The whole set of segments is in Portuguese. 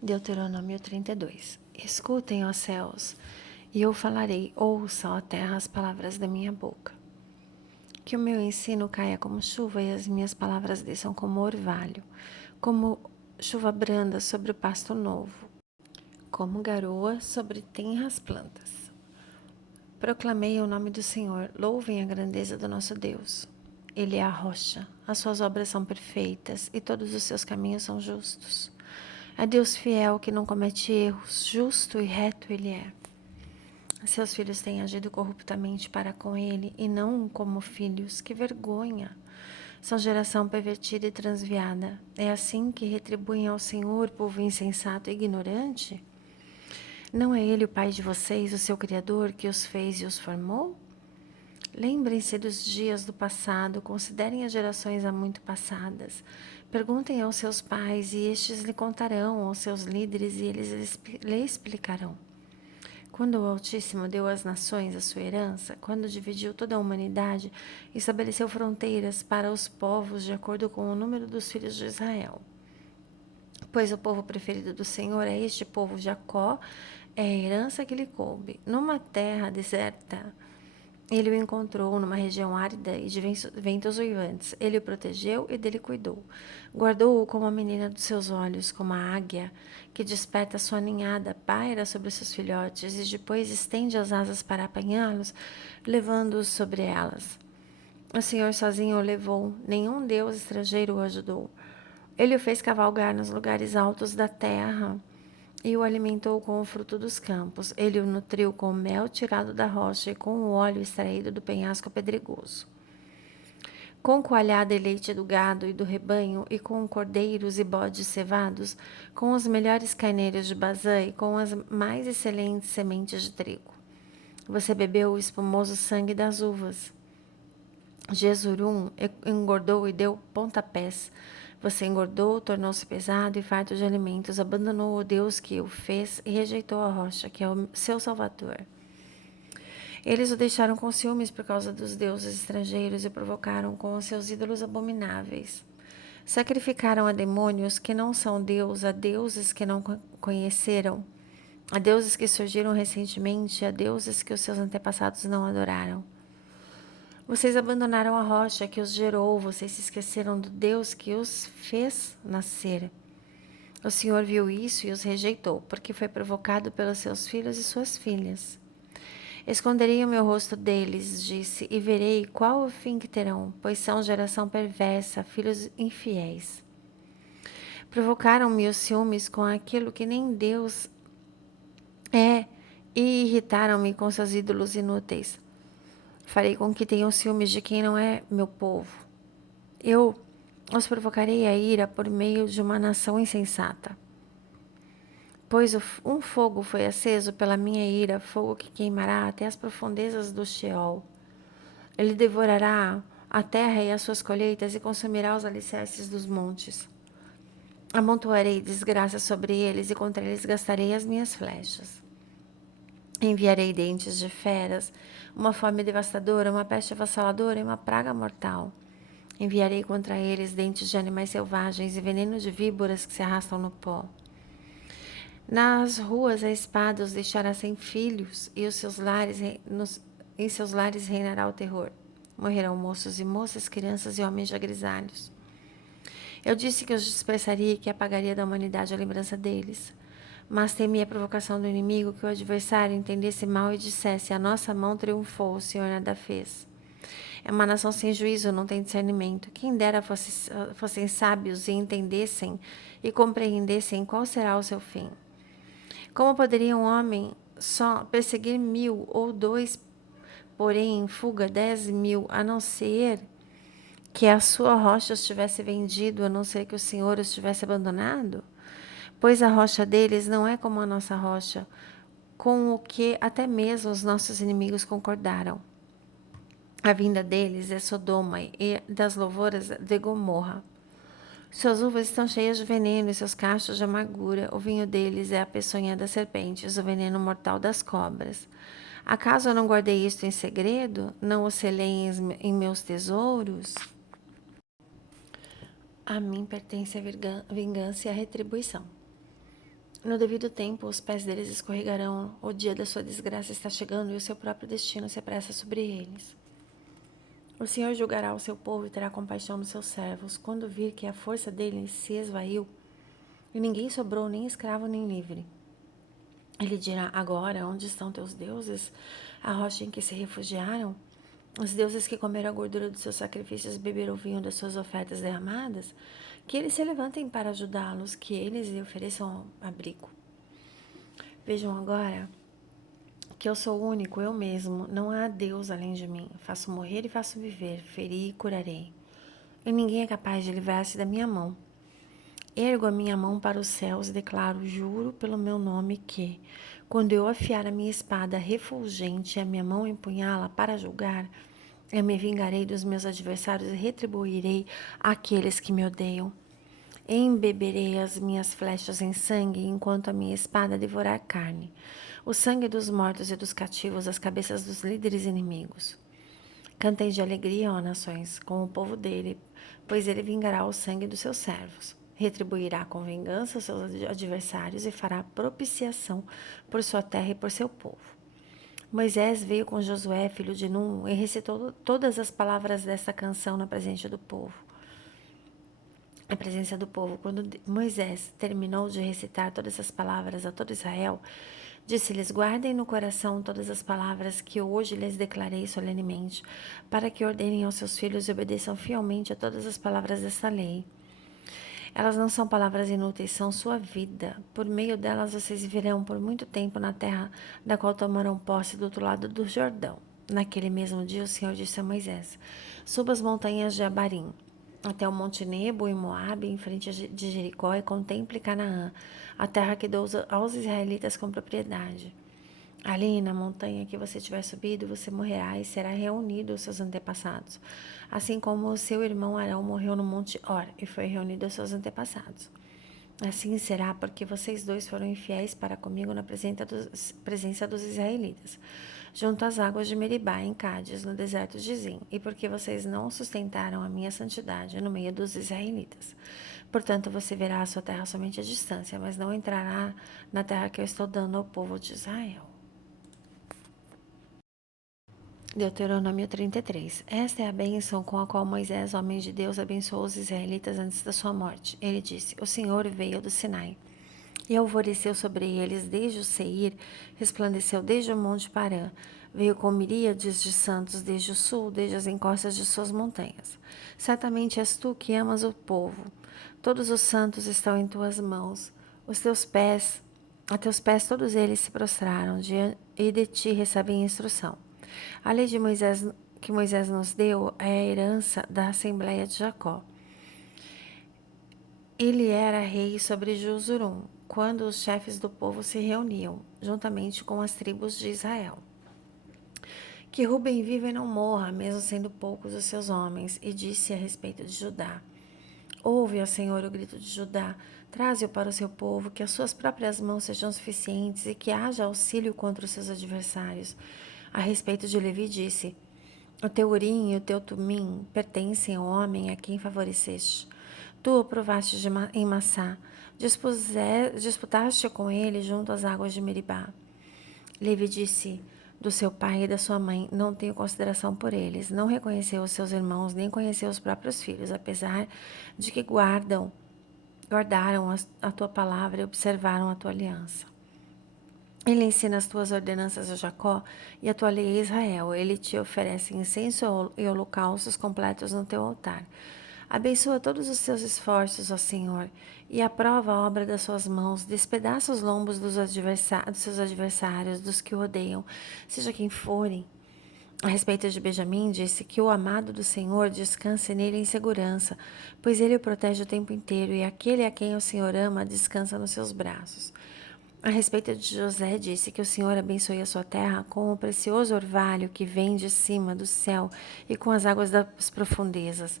Deuteronômio 32. Escutem, ó céus, e eu falarei, ouça, ó terra, as palavras da minha boca. Que o meu ensino caia como chuva e as minhas palavras desçam como orvalho, como chuva branda sobre o pasto novo, como garoa sobre tenras plantas. Proclamei o nome do Senhor, louvem a grandeza do nosso Deus. Ele é a rocha, as suas obras são perfeitas e todos os seus caminhos são justos. É Deus fiel que não comete erros, justo e reto ele é. Seus filhos têm agido corruptamente para com ele e não como filhos, que vergonha. São geração pervertida e transviada. É assim que retribuem ao Senhor, povo insensato e ignorante? Não é ele o Pai de vocês, o seu Criador, que os fez e os formou? Lembrem-se dos dias do passado, considerem as gerações há muito passadas. Perguntem aos seus pais e estes lhe contarão, aos seus líderes e eles lhe explicarão. Quando o Altíssimo deu às nações a sua herança, quando dividiu toda a humanidade, estabeleceu fronteiras para os povos de acordo com o número dos filhos de Israel. Pois o povo preferido do Senhor é este povo, Jacó, é a herança que lhe coube. Numa terra deserta, ele o encontrou numa região árida e de ventos uivantes. Ele o protegeu e dele cuidou. Guardou-o como a menina dos seus olhos, como a águia que desperta sua ninhada, paira sobre seus filhotes e depois estende as asas para apanhá-los, levando-os sobre elas. O Senhor sozinho o levou, nenhum deus estrangeiro o ajudou. Ele o fez cavalgar nos lugares altos da terra e o alimentou com o fruto dos campos. Ele o nutriu com o mel tirado da rocha e com o óleo extraído do penhasco pedregoso. Com coalhada e leite do gado e do rebanho, e com cordeiros e bodes cevados, com os melhores carneiros de Bazã e com as mais excelentes sementes de trigo. Você bebeu o espumoso sangue das uvas. Jesurum engordou e deu pontapés. Você engordou, tornou-se pesado e farto de alimentos, abandonou o Deus que o fez e rejeitou a rocha, que é o seu Salvador. Eles o deixaram com ciúmes por causa dos deuses estrangeiros e provocaram com os seus ídolos abomináveis. Sacrificaram a demônios que não são Deus, a deuses que não conheceram, a deuses que surgiram recentemente, a deuses que os seus antepassados não adoraram. Vocês abandonaram a rocha que os gerou, vocês se esqueceram do Deus que os fez nascer. O Senhor viu isso e os rejeitou, porque foi provocado pelos seus filhos e suas filhas. Esconderei o meu rosto deles, disse, e verei qual o fim que terão, pois são geração perversa, filhos infiéis. Provocaram-me os ciúmes com aquilo que nem Deus é, e irritaram-me com seus ídolos inúteis. Farei com que tenham ciúmes de quem não é meu povo. Eu os provocarei a ira por meio de uma nação insensata. Pois um fogo foi aceso pela minha ira, fogo que queimará até as profundezas do Sheol. Ele devorará a terra e as suas colheitas e consumirá os alicerces dos montes. Amontoarei desgraça sobre eles e contra eles gastarei as minhas flechas. Enviarei dentes de feras, uma fome devastadora, uma peste avassaladora e uma praga mortal. Enviarei contra eles dentes de animais selvagens e veneno de víboras que se arrastam no pó. Nas ruas a espada os deixará sem filhos e em seus lares reinará o terror. Morrerão moços e moças, crianças e homens já grisalhos. Eu disse que os dispersaria e que apagaria da humanidade a lembrança deles. Mas temi a provocação do inimigo, que o adversário entendesse mal e dissesse: a nossa mão triunfou, o Senhor nada fez. É uma nação sem juízo, não tem discernimento. Quem dera fossem sábios e entendessem e compreendessem qual será o seu fim. Como poderia um homem só perseguir 1000 ou 2, porém em fuga 10.000, a não ser que a sua rocha os tivesse vendido, a não ser que o Senhor os tivesse abandonado? Pois a rocha deles não é como a nossa rocha, com o que até mesmo os nossos inimigos concordaram. A vinda deles é Sodoma e das lavouras de Gomorra. Suas uvas estão cheias de veneno e seus cachos de amargura. O vinho deles é a peçonha das serpentes, o veneno mortal das cobras. Acaso eu não guardei isto em segredo? Não o selei em meus tesouros? A mim pertence a vingança e a retribuição. No devido tempo, os pés deles escorregarão, o dia da sua desgraça está chegando e o seu próprio destino se apressa sobre eles. O Senhor julgará o seu povo e terá compaixão dos seus servos, quando vir que a força deles se esvaiu e ninguém sobrou, nem escravo nem livre. Ele dirá: agora, onde estão teus deuses, a rocha em que se refugiaram? Os deuses que comeram a gordura dos seus sacrifícios e beberam o vinho das suas ofertas derramadas? Que eles se levantem para ajudá-los, que eles lhe ofereçam abrigo. Vejam agora que eu sou único, eu mesmo, não há Deus além de mim. Faço morrer e faço viver, feri e curarei. E ninguém é capaz de livrar-se da minha mão. Ergo a minha mão para os céus e declaro, juro pelo meu nome que, quando eu afiar a minha espada refulgente e a minha mão empunhá-la para julgar, eu me vingarei dos meus adversários e retribuirei àqueles que me odeiam. Embeberei as minhas flechas em sangue, enquanto a minha espada devorar carne. O sangue dos mortos e dos cativos, as cabeças dos líderes inimigos. Cantem de alegria, ó nações, com o povo dele, pois ele vingará o sangue dos seus servos. Retribuirá com vingança os seus adversários e fará propiciação por sua terra e por seu povo. Moisés veio com Josué, filho de Num, e recitou todas as palavras desta canção na presença do povo. Na presença do povo, quando Moisés terminou de recitar todas as palavras a todo Israel, disse-lhes: guardem no coração todas as palavras que hoje lhes declarei solenemente, para que ordenem aos seus filhos e obedeçam fielmente a todas as palavras desta lei. Elas não são palavras inúteis, são sua vida. Por meio delas vocês viverão por muito tempo na terra da qual tomarão posse do outro lado do Jordão. Naquele mesmo dia o Senhor disse a Moisés: suba as montanhas de Abarim, até o Monte Nebo em Moabe, em frente de Jericó, e contemple Canaã, a terra que dou aos israelitas com propriedade. Ali, na montanha que você tiver subido, você morrerá e será reunido aos seus antepassados, assim como o seu irmão Arão morreu no Monte Hor e foi reunido aos seus antepassados. Assim será porque vocês dois foram infiéis para comigo na presença dos israelitas, junto às águas de Meribá, em Cádiz, no deserto de Zim, e porque vocês não sustentaram a minha santidade no meio dos israelitas. Portanto, você verá a sua terra somente à distância, mas não entrará na terra que eu estou dando ao povo de Israel. Deuteronômio 33. Esta é a bênção com a qual Moisés, homem de Deus, abençoou os israelitas antes da sua morte. Ele disse: o Senhor veio do Sinai e alvoreceu sobre eles desde o Seir, resplandeceu desde o monte Parã, veio com miríades de santos desde o sul, desde as encostas de suas montanhas. Certamente és tu que amas o povo. Todos os santos estão em tuas mãos. A teus pés todos eles se prostraram e de ti recebem instrução. A lei de Moisés, que Moisés nos deu, é a herança da Assembleia de Jacó. Ele era rei sobre Josurum, quando os chefes do povo se reuniam, juntamente com as tribos de Israel. Que Ruben viva e não morra, mesmo sendo poucos os seus homens, e disse a respeito de Judá: ouve, ó Senhor, o grito de Judá, traze-o para o seu povo, que as suas próprias mãos sejam suficientes e que haja auxílio contra os seus adversários. A respeito de Levi disse: o teu Urim e o teu Tumim pertencem ao homem a quem favoreceste. Tu o provaste em Massá, disputaste com ele junto às águas de Meribá. Levi disse do seu pai e da sua mãe: não tenho consideração por eles. Não reconheceu os seus irmãos, nem conheceu os próprios filhos, apesar de que guardaram a tua palavra e observaram a tua aliança. Ele ensina as tuas ordenanças a Jacó e a tua lei a Israel. Ele te oferece incenso e holocaustos completos no teu altar. Abençoa todos os seus esforços, ó Senhor, e aprova a obra das suas mãos. Despedaça os lombos dos seus adversários, dos que o odeiam, seja quem forem. A respeito de Benjamim, disse que o amado do Senhor descanse nele em segurança, pois ele o protege o tempo inteiro, e aquele a quem o Senhor ama descansa nos seus braços. A respeito de José, disse que o Senhor abençoe a sua terra com o precioso orvalho que vem de cima do céu e com as águas das profundezas,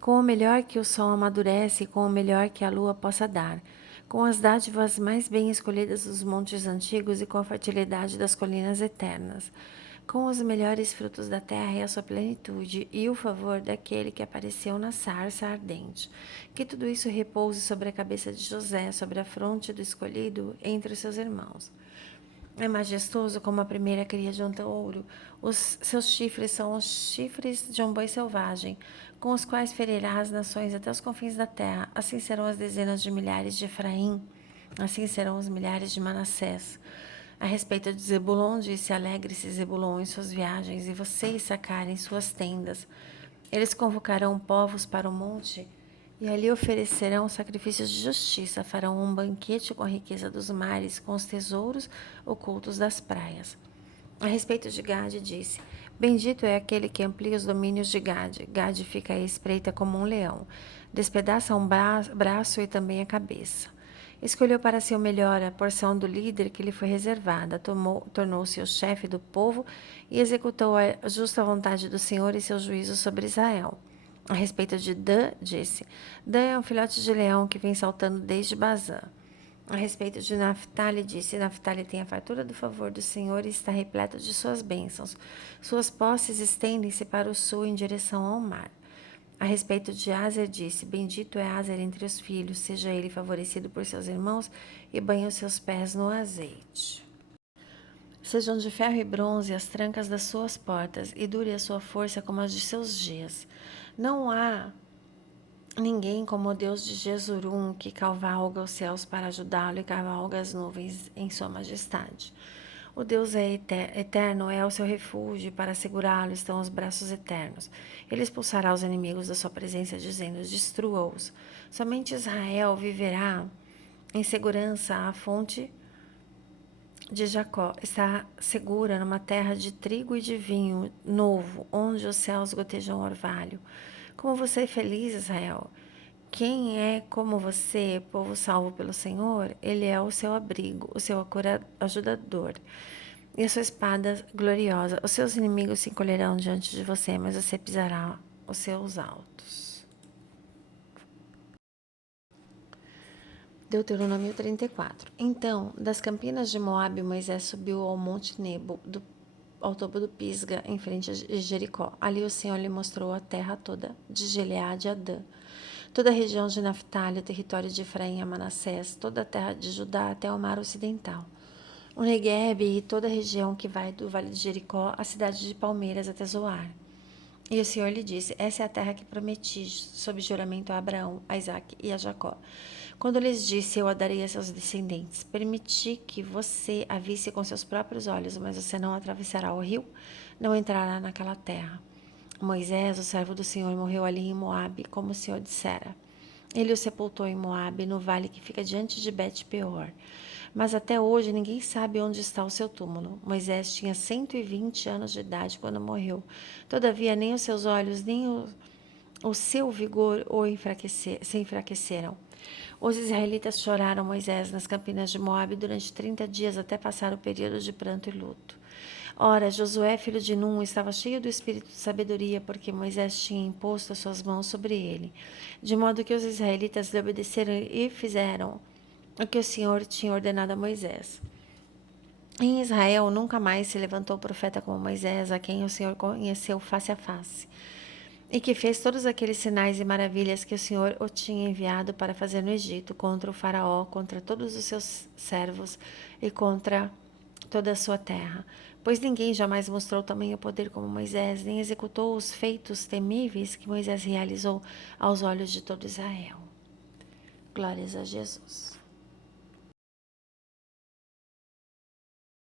com o melhor que o sol amadurece e com o melhor que a lua possa dar, com as dádivas mais bem escolhidas dos montes antigos e com a fertilidade das colinas eternas. com os melhores frutos da terra e a sua plenitude, e o favor daquele que apareceu na sarça ardente. Que tudo isso repouse sobre a cabeça de José, sobre a fronte do escolhido entre os seus irmãos. É majestoso como a primeira cria de um touro. Os seus chifres são os chifres de um boi selvagem, com os quais ferirá as nações até os confins da terra. Assim serão as dezenas de milhares de Efraim, assim serão os milhares de Manassés. A respeito de Zebulon, disse: alegre-se Zebulon em suas viagens, e vocês sacarem suas tendas. Eles convocarão povos para o monte, e ali oferecerão sacrifícios de justiça, farão um banquete com a riqueza dos mares, com os tesouros ocultos das praias. A respeito de Gade, disse: bendito é aquele que amplia os domínios de Gade. Gade fica à espreita como um leão, despedaça um braço e também a cabeça. Escolheu para si o melhor, a porção do líder que lhe foi reservada, tornou-se o chefe do povo e executou a justa vontade do Senhor e seu juízo sobre Israel. A respeito de Dan, disse: Dan é um filhote de leão que vem saltando desde Bazã. A respeito de Naphtali, disse: Naphtali tem a fartura do favor do Senhor e está repleto de suas bênçãos. Suas posses estendem-se para o sul em direção ao mar. A respeito de Aser, disse: bendito é Aser entre os filhos, seja ele favorecido por seus irmãos e banhe os seus pés no azeite. Sejam de ferro e bronze as trancas das suas portas, e dure a sua força como as de seus dias. Não há ninguém como o Deus de Jesurum, que cavalga os céus para ajudá-lo e cavalga as nuvens em sua majestade. O Deus é eterno, é o seu refúgio, e para segurá-lo estão os braços eternos. Ele expulsará os inimigos da sua presença, dizendo: destrua-os. Somente Israel viverá em segurança. A fonte de Jacó está segura numa terra de trigo e de vinho novo, onde os céus gotejam orvalho. Como você é feliz, Israel! Quem é como você, povo salvo pelo Senhor? Ele é o seu abrigo, o seu ajudador e a sua espada gloriosa. Os seus inimigos se encolherão diante de você, mas você pisará os seus altos. Deuteronômio 34. Então, das campinas de Moabe, Moisés subiu ao monte Nebo, ao topo do Pisga, em frente a Jericó. Ali o Senhor lhe mostrou a terra toda, de Gileade a Dan, toda a região de Naphtali, o território de Efraim a Manassés, toda a terra de Judá até o mar ocidental, o Negueb e toda a região que vai do vale de Jericó, a cidade de Palmeiras até Zoar. E o Senhor lhe disse: essa é a terra que prometi sob juramento a Abraão, a Isaque e a Jacó. Quando lhes disse: eu a darei a seus descendentes, permiti que você a visse com seus próprios olhos, mas você não atravessará o rio, não entrará naquela terra. Moisés, o servo do Senhor, morreu ali em Moabe, como o Senhor dissera. Ele o sepultou em Moabe, no vale que fica diante de Bet-peor. Mas até hoje ninguém sabe onde está o seu túmulo. Moisés tinha 120 anos de idade quando morreu. Todavia, nem os seus olhos, nem o seu vigor se enfraqueceram. Os israelitas choraram Moisés nas campinas de Moabe durante 30 dias até passar o período de pranto e luto. Ora, Josué, filho de Num, estava cheio do espírito de sabedoria, porque Moisés tinha imposto as suas mãos sobre ele, de modo que os israelitas lhe obedeceram e fizeram o que o Senhor tinha ordenado a Moisés. Em Israel nunca mais se levantou profeta como Moisés, a quem o Senhor conheceu face a face, e que fez todos aqueles sinais e maravilhas que o Senhor o tinha enviado para fazer no Egito, contra o faraó, contra todos os seus servos e contra toda a sua terra. Pois ninguém jamais mostrou tamanho poder como Moisés, nem executou os feitos temíveis que Moisés realizou aos olhos de todo Israel. Glórias a Jesus.